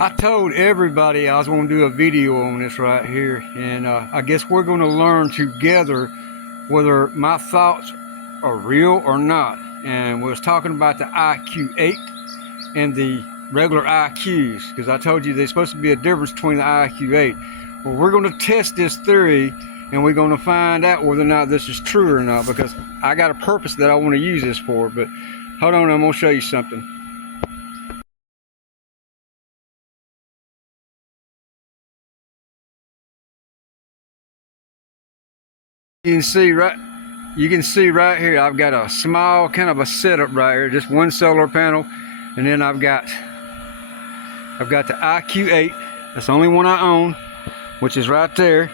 I told everybody I was going to do a video on this right here, and I guess we're going to learn together whether my thoughts are real or not. And we was talking about the iq8 and the regular IQs, because I told you there's supposed to be a difference between the iq8. Well, we're going to test this theory, and we're going to find out whether or not this is true or not, because I got a purpose that I want to use this for. But hold on, I'm going to show you something. You can see right here, I've got a small kind of a setup right here, just one solar panel, and then I've got the iq8. That's the only one I own, which is right there.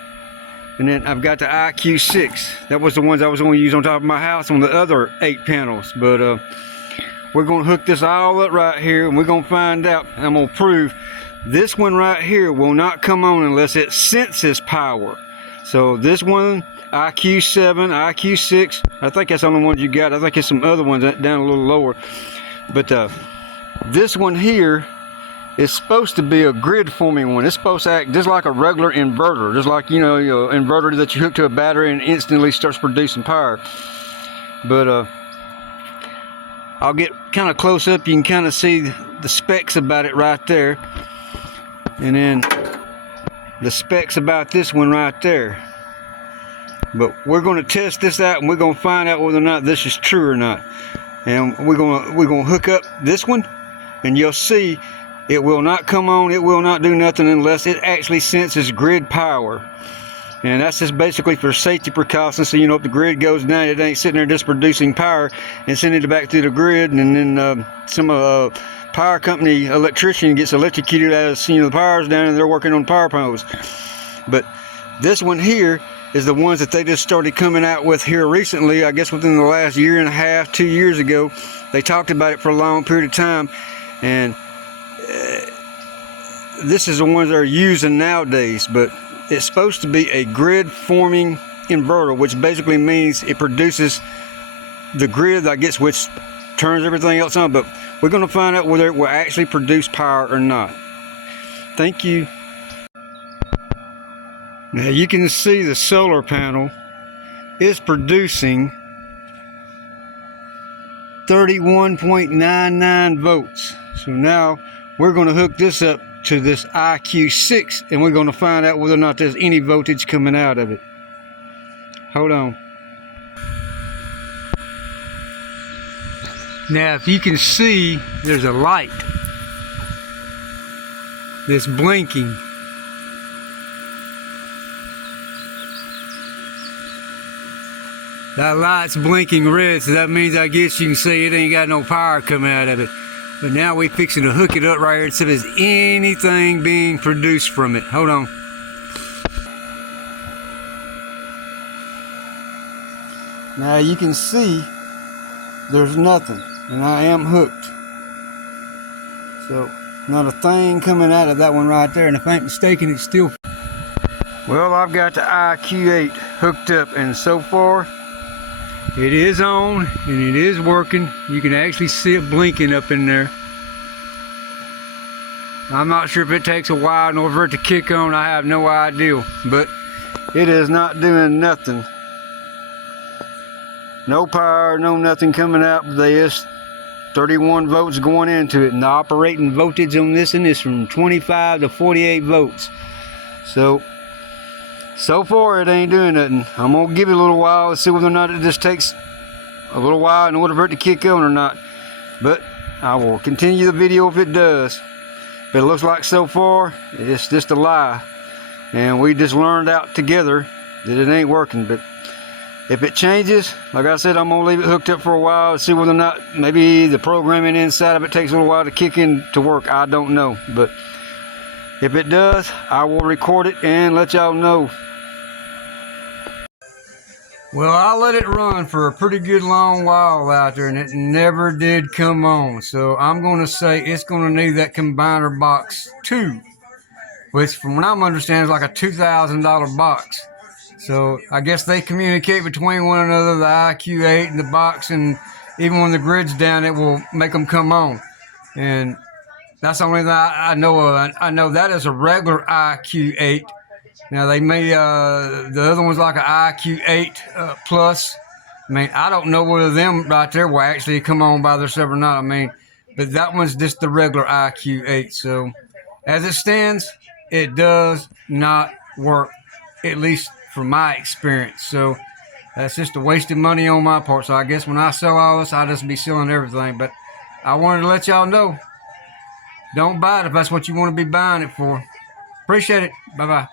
And then I've got the iq6. That was the ones I was going to use on top of my house on the other 8 panels. But we're going to hook this all up right here, and we're going to find out. I'm going to prove this one right here will not come on unless it senses power. So this one, iq7, iq6, I think that's the only ones you got. I think there's some other ones down a little lower. But this one here is supposed to be a grid forming one. It's supposed to act just like a regular inverter, just like your inverter that you hook to a battery and instantly starts producing power. But I'll get kind of close up. You can kind of see the specs about it right there, and then the specs about this one right there. But we're going to test this out, and we're going to find out whether or not this is true or not. And we're going to hook up this one, and you'll see it will not come on. It will not do nothing unless it actually senses grid power. And that's just basically for safety precautions. So if the grid goes down, it ain't sitting there just producing power and sending it back through the grid, and then some power company electrician gets electrocuted as the power's down and they're working on power poles. But this one here is the ones that they just started coming out with here recently. I guess within the last year and a half, 2 years ago. They talked about it for a long period of time, and this is the ones they're using nowadays. But it's supposed to be a grid forming inverter, which basically means it produces the grid, I guess, which turns everything else on. But we're going to find out whether it will actually produce power or not. Thank you. Now you can see the solar panel is producing 31.99 volts. So now we're going to hook this up to this iq6, and we're going to find out whether or not there's any voltage coming out of it. Hold on. Now if you can see, there's a light that's blinking. That light's blinking red, so that means I guess you can say it ain't got no power coming out of it. But now we're fixing to hook it up right here and see if there's anything being produced from it. Hold on. Now you can see there's nothing, and I am hooked. So not a thing coming out of that one right there, and if I ain't mistaken, it's still. Well, I've got the iq8 hooked up, and so far it is on and it is working. You can actually see it blinking up in there. I'm not sure if it takes a while in order for it to kick on. I have no idea, but it is not doing nothing. No power, no nothing coming out. There's 31 volts going into it, and the operating voltage on this one is from 25 to 48 volts. So far it ain't doing nothing. I'm gonna give it a little while to see whether or not it just takes a little while in order for it to kick on or not. But I will continue the video if it does. But it looks like so far it's just a lie, and we just learned out together that it ain't working. But if it changes, like I said, I'm gonna leave it hooked up for a while to see whether or not maybe the programming inside of it takes a little while to kick in to work. I don't know, but if it does, I will record it and let y'all know. Well, I let it run for a pretty good long while out there, and it never did come on. So I'm going to say it's going to need that combiner box 2, which from what I'm understanding is like a $2,000 box. So I guess they communicate between one another, the iq8 and the box, and even when the grid's down, it will make them come on. And That's the only thing I know of. I know that is a regular iq8. Now they may the other one's like an iq8 plus. I mean, I don't know whether them right there will actually come on by themselves or not. I mean, but that one's just the regular iq8. So as it stands, it does not work, at least from my experience. So that's just a wasted money on my part. So I guess when I sell all this, I'll just be selling everything. But I wanted to let y'all know, don't buy it if that's what you want to be buying it for. Appreciate it. Bye-bye.